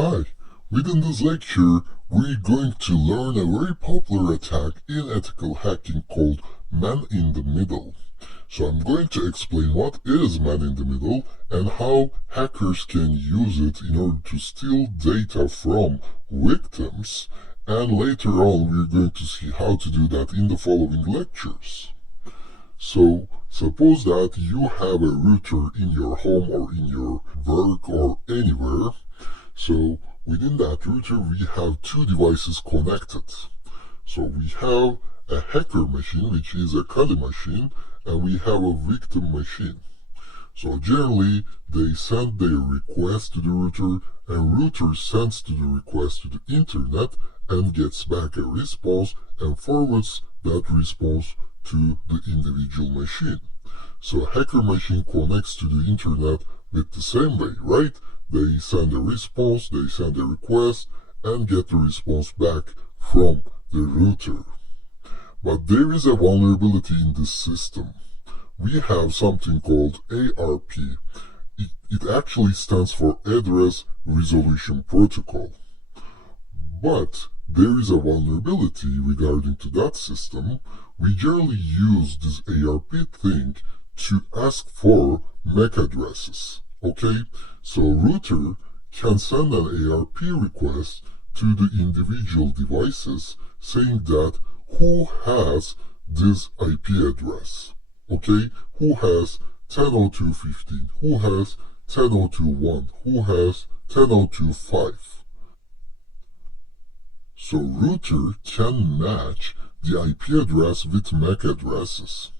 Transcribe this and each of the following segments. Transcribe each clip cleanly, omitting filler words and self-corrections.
Hi, within this lecture, we're going to learn a very popular attack in ethical hacking called man-in-the-middle. So I'm going to explain what is man-in-the-middle and how hackers can use it in order to steal data from victims, and later on we're going to see how to do that in the following lectures. So, suppose that you have a router in your home or in your work or anywhere. So, within that router we have two devices connected. So we have a hacker machine, which is a Kali machine, and we have a victim machine. So generally, they send their request to the router, and router sends to the request to the internet and gets back a response and forwards that response to the individual machine. So a hacker machine connects to the internet with the same way, right? They send a response, they send a request, and get the response back from the router. But there is a vulnerability in this system. We have something called ARP. It actually stands for Address Resolution Protocol. But there is a vulnerability regarding to that system. We generally use this ARP thing to ask for MAC addresses. Okay, so router can send an ARP request to the individual devices saying that who has this IP address, okay, who has 10.02.15, who has 10.02.1, who has 10.02.5. So router can match the IP address with MAC addresses.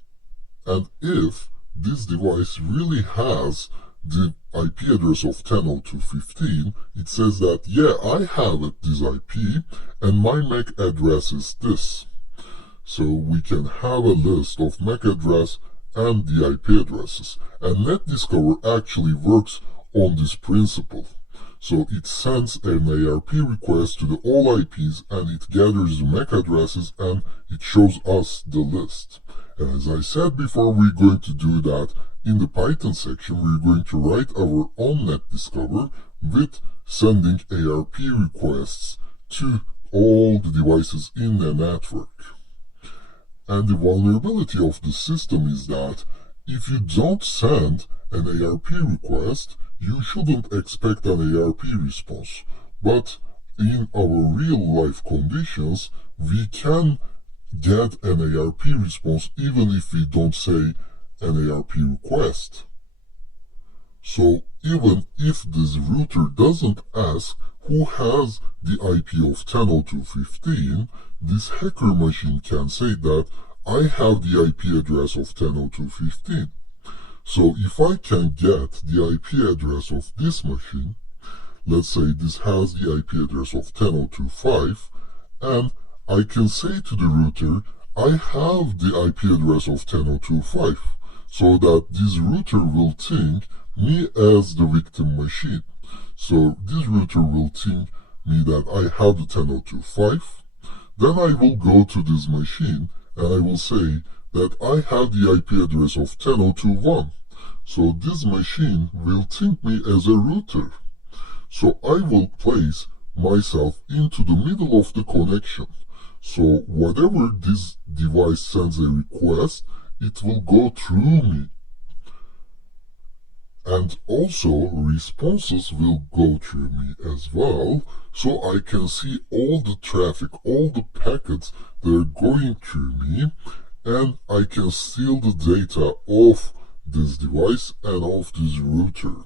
And if this device really has the IP address of 10.02.15, it says that, yeah, I have this IP and my MAC address is this. So we can have a list of MAC address and the IP addresses. And NetDiscover actually works on this principle. So it sends an ARP request to the all IPs and it gathers the MAC addresses and it shows us the list. And as I said before, we're going to do that in the Python section. We're going to write our own NetDiscover with sending ARP requests to all the devices in the network. And the vulnerability of the system is that if you don't send an ARP request, you shouldn't expect an ARP response. But in our real life conditions, we can get an ARP response even if we don't say an ARP request. So even if this router doesn't ask who has the IP of 10.02.15, this hacker machine can say that I have the IP address of 10.02.15. So if I can get the IP address of this machine, let's say this has the IP address of 10.02.5, and I can say to the router, I have the IP address of 10.02.5, so that this router will think me as the victim machine. So this router will think me that I have the 10.02.5. Then I will go to this machine and I will say that I have the IP address of 10.02.1. So this machine will think me as a router. So I will place myself into the middle of the connection. So whatever this device sends a request, it will go through me. And also responses will go through me as well, so I can see all the traffic, all the packets that are going through me, and I can steal the data of this device and of this router.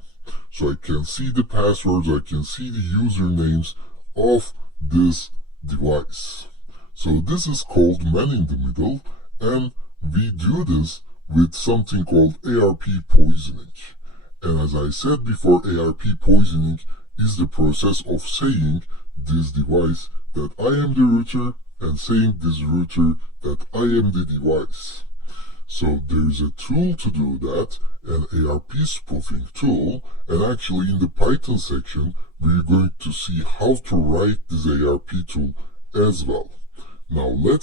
So I can see the passwords, I can see the usernames of this device. So this is called man-in-the-middle, and we do this with something called ARP poisoning. And as I said before, ARP poisoning is the process of saying this device that I am the router and saying this router that I am the device. So there is a tool to do that, an ARP spoofing tool, and actually in the Python section we're going to see how to write this ARP tool as well. Now let's